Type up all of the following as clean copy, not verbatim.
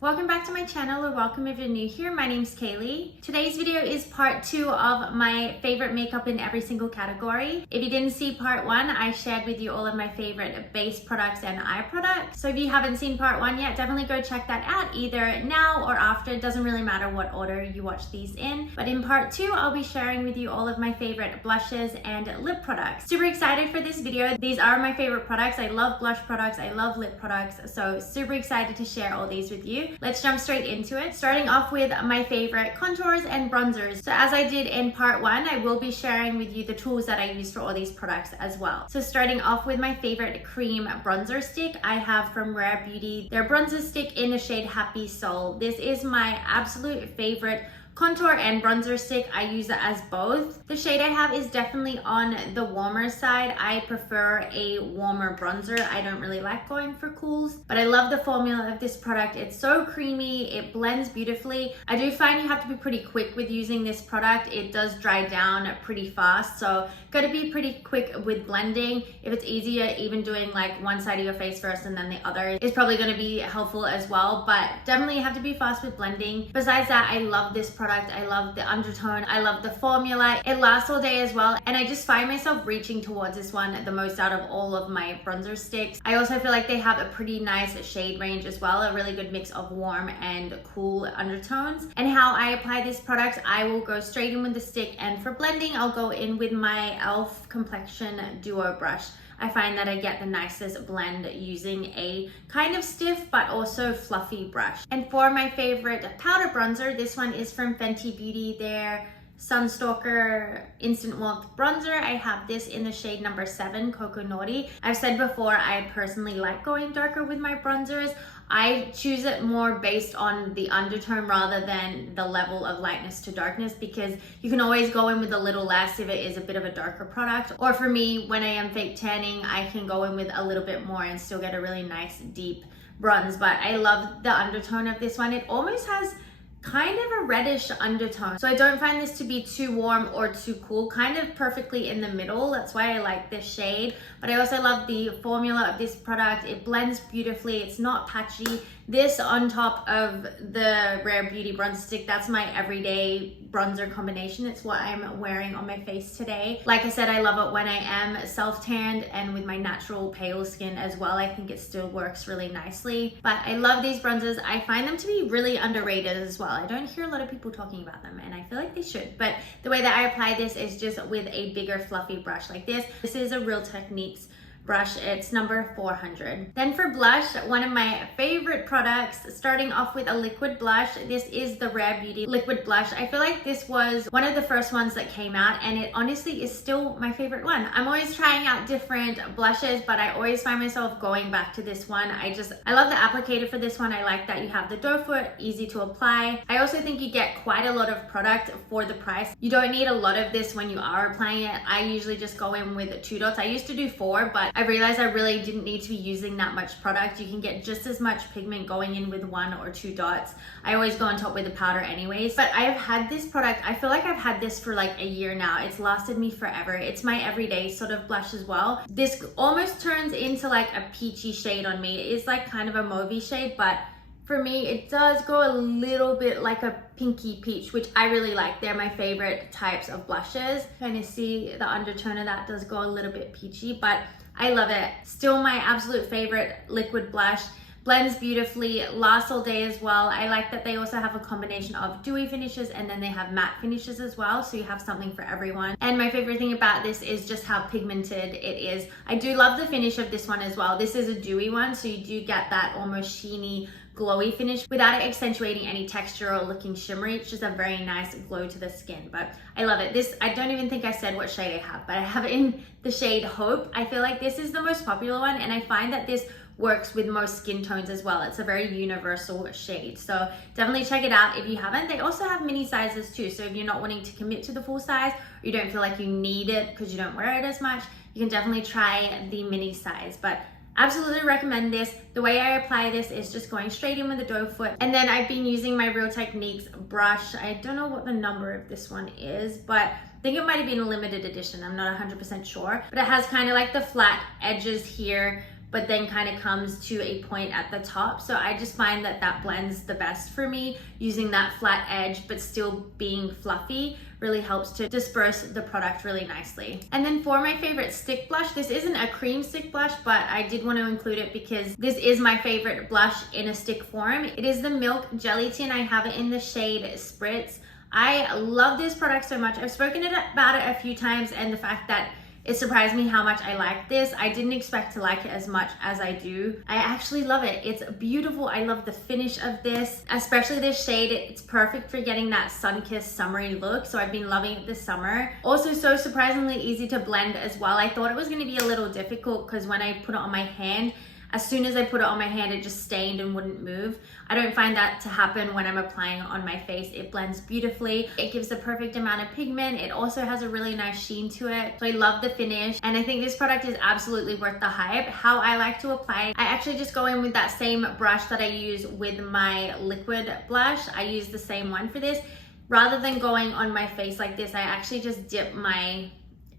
Welcome back to my channel, or welcome if you're new here. My name's Kaylee. Today's video is part 2 of my favorite makeup in every single category. If you didn't see part 1, I shared with you all of my favorite base products and eye products. So if you haven't seen part 1 yet, definitely go check that out either now or after. It doesn't really matter what order you watch these in. But in part 2, I'll be sharing with you all of my favorite blushes and lip products. Super excited for this video. These are my favorite products. I love blush products. I love lip products. So super excited to share all these with you. Let's jump straight into it. Starting off with my favorite contours and bronzers. So as I did in part 1, I will be sharing with you the tools that I use for all these products as well. So starting off with my favorite cream bronzer stick, I have from Rare Beauty their bronzer stick in the shade Happy Soul. This is my absolute favorite contour and bronzer stick. I use it as both. The shade I have is definitely on the warmer side. I prefer a warmer bronzer. I don't really like going for cools, but I love the formula of this product. It's so creamy, it blends beautifully. I do find you have to be pretty quick with using this product. It does dry down pretty fast, so gotta be pretty quick with blending. If it's easier, even doing like one side of your face first and then the other is probably gonna be helpful as well, but definitely you have to be fast with blending. Besides that, I love this product. I love the undertone. I love the formula. It lasts all day as well. And I just find myself reaching towards this one the most out of all of my bronzer sticks. I also feel like they have a pretty nice shade range as well. A really good mix of warm and cool undertones. And how I apply this product, I will go straight in with the stick. And for blending, I'll go in with my e.l.f. Complexion Duo brush. I find that I get the nicest blend using a kind of stiff but also fluffy brush. And for my favorite powder bronzer, this one is from Fenty Beauty, their Sunstalker Instant Warmth Bronzer. I have this in the shade number 7, Cocoa Naughty. I've said before, I personally like going darker with my bronzers. I choose it more based on the undertone rather than the level of lightness to darkness, because you can always go in with a little less if it is a bit of a darker product. Or for me, when I am fake tanning, I can go in with a little bit more and still get a really nice deep bronze. But I love the undertone of this one. It almost has kind of a reddish undertone, so I don't find this to be too warm or too cool, kind of perfectly in the middle. That's why I like this shade. But I also love the formula of this product. It blends beautifully. It's not patchy. This on top of the Rare Beauty bronzer stick, that's my everyday bronzer combination. It's what I'm wearing on my face today. Like I said, I love it when I am self-tanned and with my natural pale skin as well. I think it still works really nicely. But I love these bronzers. I find them to be really underrated as well. I don't hear a lot of people talking about them, and I feel like they should. But the way that I apply this is just with a bigger fluffy brush like this. This is a Real Techniques brush. It's number 400. Then for blush, one of my favorite products, starting off with a liquid blush. This is the Rare Beauty liquid blush. I feel like this was one of the first ones that came out, and it honestly is still my favorite one. I'm always trying out different blushes, but I always find myself going back to this one. I love the applicator for this one. I like that you have the doe foot, easy to apply. I also think you get quite a lot of product for the price. You don't need a lot of this when you are applying it. I usually just go in with 2 dots. I used to do 4, but I realized I really didn't need to be using that much product. You can get just as much pigment going in with 1 or 2 dots. I always go on top with the powder anyways. But I have had this product, I feel like I've had this for like a year now. It's lasted me forever. It's my everyday sort of blush as well. This almost turns into like a peachy shade on me. It's like kind of a mauvey shade, but for me, it does go a little bit like a pinky peach, which I really like. They're my favorite types of blushes. Kind of see the undertone of that does go a little bit peachy, but I love it. Still my absolute favorite liquid blush. Blends beautifully, lasts all day as well. I like that they also have a combination of dewy finishes and then they have matte finishes as well, so you have something for everyone. And my favorite thing about this is just how pigmented it is. I do love the finish of this one as well. This is a dewy one, so you do get that almost sheeny, glowy finish without it accentuating any texture or looking shimmery. It's just a very nice glow to the skin, but I love it. This, I don't even think I said what shade I have, but I have it in the shade Hope. I feel like this is the most popular one, and I find that this works with most skin tones as well. It's a very universal shade, so definitely check it out if you haven't. They also have mini sizes too, so if you're not wanting to commit to the full size, or you don't feel like you need it because you don't wear it as much, you can definitely try the mini size. But absolutely recommend this. The way I apply this is just going straight in with the doe foot, and then I've been using my Real Techniques brush. I don't know what the number of this one is, but I think it might have been a limited edition. I'm not 100% sure, but it has kind of like the flat edges here but then kind of comes to a point at the top. So I just find that that blends the best for me. Using that flat edge but still being fluffy really helps to disperse the product really nicely. And then for my favorite stick blush, this isn't a cream stick blush, but I did want to include it because this is my favorite blush in a stick form. It is the Milk Gelatin. I have it in the shade Spritz. I love this product so much. I've spoken about it a few times, and the fact that it surprised me how much I like this. I didn't expect to like it as much as I do. I actually love it. It's beautiful. I love the finish of this, especially this shade. It's perfect for getting that sun-kissed summery look. So I've been loving it this summer. Also so surprisingly easy to blend as well. I thought it was gonna be a little difficult because when I put it on my hand, as soon as I put it on my hand, it just stained and wouldn't move. I don't find that to happen when I'm applying it on my face. It blends beautifully. It gives the perfect amount of pigment. It also has a really nice sheen to it. So I love the finish. And I think this product is absolutely worth the hype. How I like to apply it, I actually just go in with that same brush that I use with my liquid blush. I use the same one for this. Rather than going on my face like this, I actually just dip my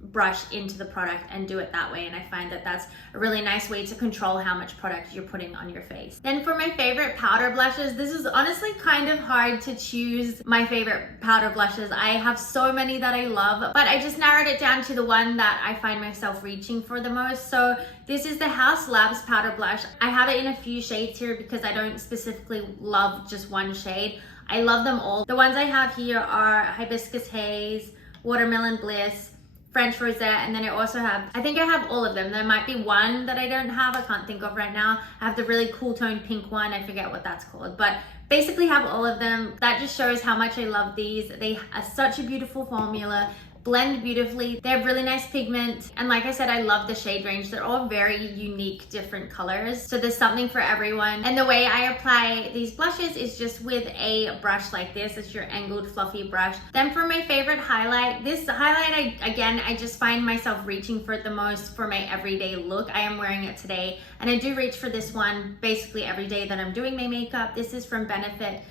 brush into the product and do it that way, and I find that that's a really nice way to control how much product you're putting on your face. Then for my favorite powder blushes, this is honestly kind of hard to choose my favorite powder blushes. I have so many that I love, but I just narrowed it down to the one that I find myself reaching for the most. So this is the Haus Labs powder blush. I have it in a few shades here because I don't specifically love just one shade. I love them all. The ones I have here are Hibiscus Haze, Watermelon Bliss, French Rosette, and then I also have, I think I have all of them. There might be one that I don't have, I can't think of right now. I have the really cool tone pink one, I forget what that's called, but basically have all of them. That just shows how much I love these. They are such a beautiful formula, blend beautifully. They have really nice pigment, and like I said, I love the shade range. They're all very unique, different colors, so there's something for everyone. And the way I apply these blushes is just with a brush like this. It's your angled fluffy brush. Then for my favorite highlight, this highlight, I just find myself reaching for it the most for my everyday look. I am wearing it today, and I do reach for this one basically every day that I'm doing my makeup. This is from Benefit.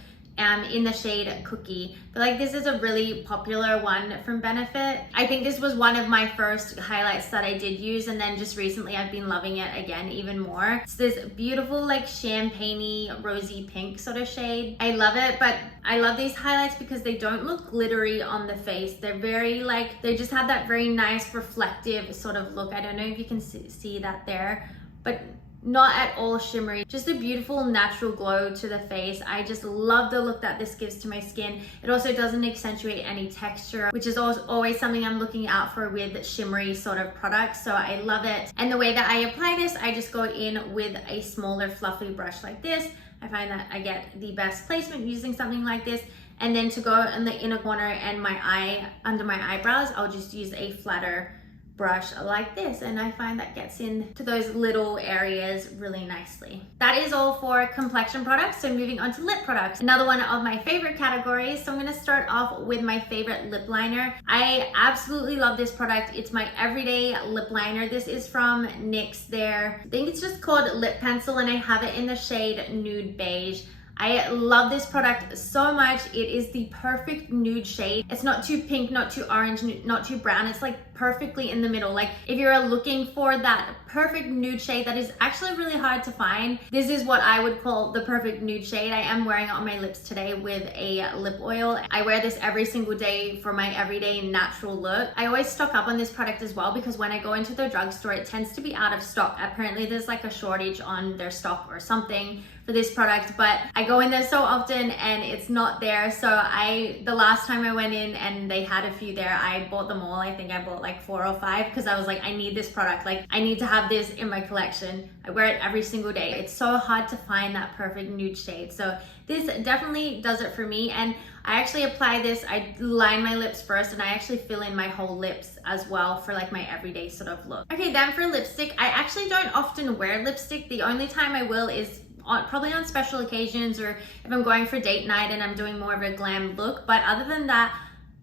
In the shade Cookie. But like, this is a really popular one from Benefit. I think this was one of my first highlights that I did use, and then just recently I've been loving it again even more. It's this beautiful like champagne-y rosy pink sort of shade. I love it, but I love these highlights because they don't look glittery on the face. They're very like, they just have that very nice reflective sort of look. I don't know if you can see that there, but not at all shimmery, just a beautiful natural glow to the face. I just love the look that this gives to my skin. It also doesn't accentuate any texture, which is always something I'm looking out for with shimmery sort of products, so I love it. And the way that I apply this, I just go in with a smaller fluffy brush like this. I find that I get the best placement using something like this. And then to go in the inner corner and my eye, under my eyebrows, I'll just use a flatter brush like this, and I find that gets into those little areas really nicely. That is all for complexion products, so moving on to lip products. Another one of my favorite categories, so I'm gonna start off with my favorite lip liner. I absolutely love this product. It's my everyday lip liner. This is from NYX. I think it's just called Lip Pencil, and I have it in the shade Nude Beige. I love this product so much. It is the perfect nude shade. It's not too pink, not too orange, not too brown. It's like perfectly in the middle. Like if you're looking for that perfect nude shade that is actually really hard to find, this is what I would call the perfect nude shade. I am wearing it on my lips today with a lip oil. I wear this every single day for my everyday natural look. I always stock up on this product as well because when I go into the drugstore, it tends to be out of stock. Apparently there's like a shortage on their stock or something for this product, but I go in there so often and it's not there. So the last time I went in and they had a few there, I bought them all. I think I bought like 4 or 5 because I was like, I need this product. Like I need to have this in my collection. I wear it every single day. It's so hard to find that perfect nude shade. So this definitely does it for me. And I actually apply this, I line my lips first, and I actually fill in my whole lips as well for like my everyday sort of look. Okay, then for lipstick, I actually don't often wear lipstick. The only time I will is probably on special occasions, or if I'm going for date night and I'm doing more of a glam look. But other than that,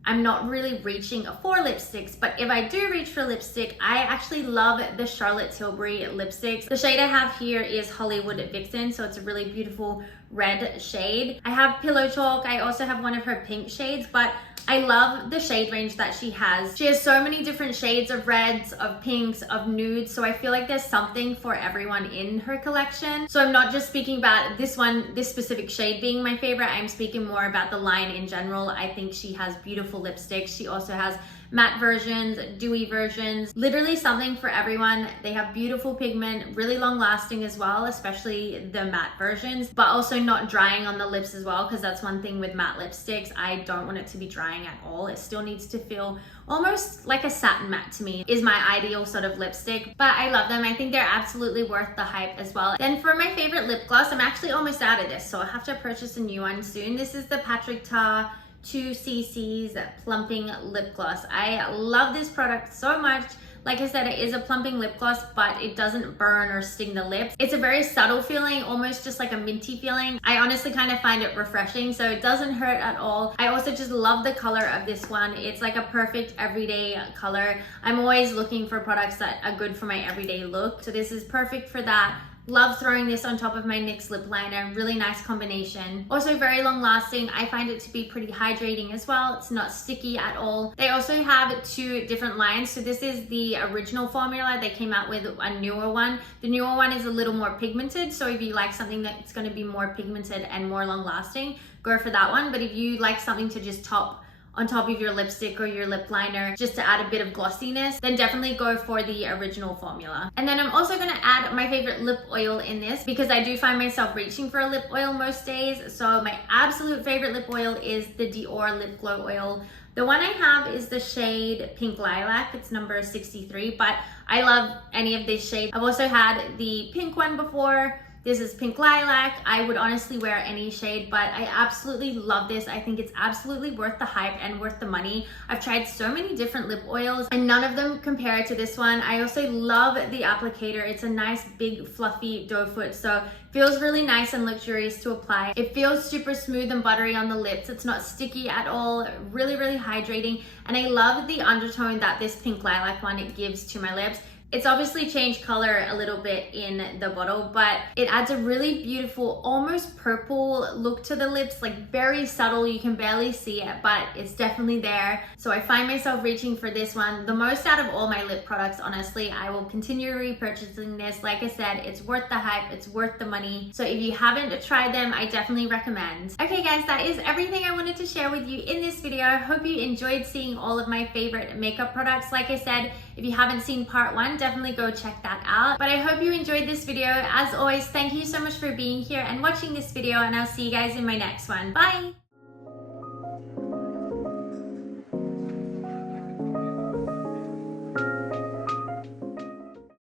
I'm not really reaching for lipsticks. But if I do reach for lipstick, I actually love the Charlotte Tilbury lipsticks. The shade I have here is Hollywood Vixen, so it's a really beautiful red shade. I have Pillow Talk. I also have one of her pink shades, but I love the shade range that she has. She has so many different shades of reds, of pinks, of nudes, so I feel like there's something for everyone in her collection. So I'm not just speaking about this specific shade being my favorite, I'm speaking more about the line in general. I think she has beautiful lipsticks. She also has matte versions, dewy versions, literally something for everyone. They have beautiful pigment, really long lasting as well, especially the matte versions, but also not drying on the lips as well, because that's one thing with matte lipsticks. I don't want it to be drying at all. It still needs to feel almost like a satin matte to me is my ideal sort of lipstick, but I love them. I think they're absolutely worth the hype as well. Then for my favorite lip gloss, I'm actually almost out of this, so I'll have to purchase a new one soon. This is the Patrick Ta 2cc's plumping lip gloss. I love this product so much. Like I said, it is a plumping lip gloss, but it doesn't burn or sting the lips. It's a very subtle feeling, almost just like a minty feeling. I honestly kind of find it refreshing, so it doesn't hurt at all. I also just love the color of this one. It's like a perfect everyday color. I'm always looking for products that are good for my everyday look, so this is perfect for that. Love throwing this on top of my NYX lip liner. Really nice combination. Also very long lasting. I find it to be pretty hydrating as well. It's not sticky at all. They also have two different lines. So this is the original formula. They came out with a newer one. The newer one is a little more pigmented. So if you like something that's going to be more pigmented and more long lasting, go for that one. But if you like something to just top on top of your lipstick or your lip liner just to add a bit of glossiness, then definitely go for the original formula. And then I'm also gonna add my favorite lip oil in this because I do find myself reaching for a lip oil most days. So my absolute favorite lip oil is the Dior Lip Glow Oil. The one I have is the shade Pink Lilac. It's number 63, but I love any of this shade. I've also had the pink one before. This is Pink Lilac. I would honestly wear any shade, but I absolutely love this. I think it's absolutely worth the hype and worth the money. I've tried so many different lip oils and none of them compare to this one. I also love the applicator. It's a nice big fluffy doe foot, so feels really nice and luxurious to apply. It feels super smooth and buttery on the lips. It's not sticky at all. Really, really hydrating. And I love the undertone that this Pink Lilac one it gives to my lips. It's obviously changed color a little bit in the bottle, but it adds a really beautiful, almost purple look to the lips, like very subtle. You can barely see it, but it's definitely there. So I find myself reaching for this one the most out of all my lip products, honestly. I will continue repurchasing this. Like I said, it's worth the hype, it's worth the money. So if you haven't tried them, I definitely recommend. Okay guys, that is everything I wanted to share with you in this video. I hope you enjoyed seeing all of my favorite makeup products. Like I said, if you haven't seen part one, definitely go check that out. But I hope you enjoyed this video. As always, thank you so much for being here and watching this video, and I'll see you guys in my next one. Bye!